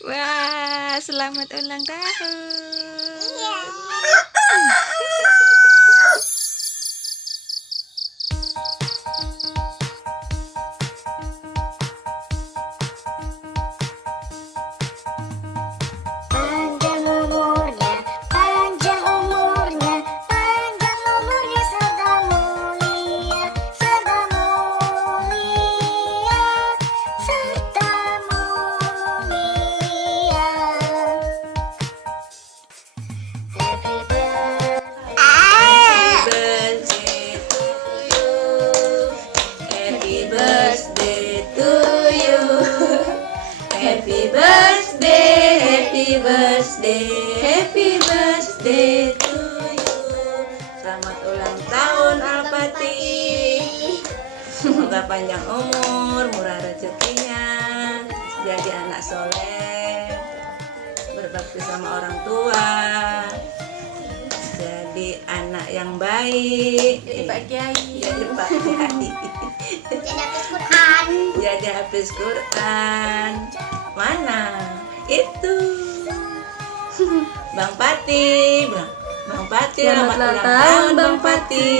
Wah, selamat ulang tahun. Panjang umurnya, panjang umurnya, panjang umurnya serta mulia, serta mulia, serta mulia. Happy birthday. Happy birthday to you. Happy birthday, happy birthday, happy birthday to you. Selamat ulang tahun Alpati. Semoga panjang umur, murah rezekinya, jadi anak soleh, berbakti sama orang tua, jadi anak yang baik, Jadi Pak Kiai. jadi Pak Kiai, Jadi habis Quran. jadi habis Quran. Mana itu Bang Pati, Bang Pati, Selamat selamat ulang ulang tahun, tahun Bang Bang Pati.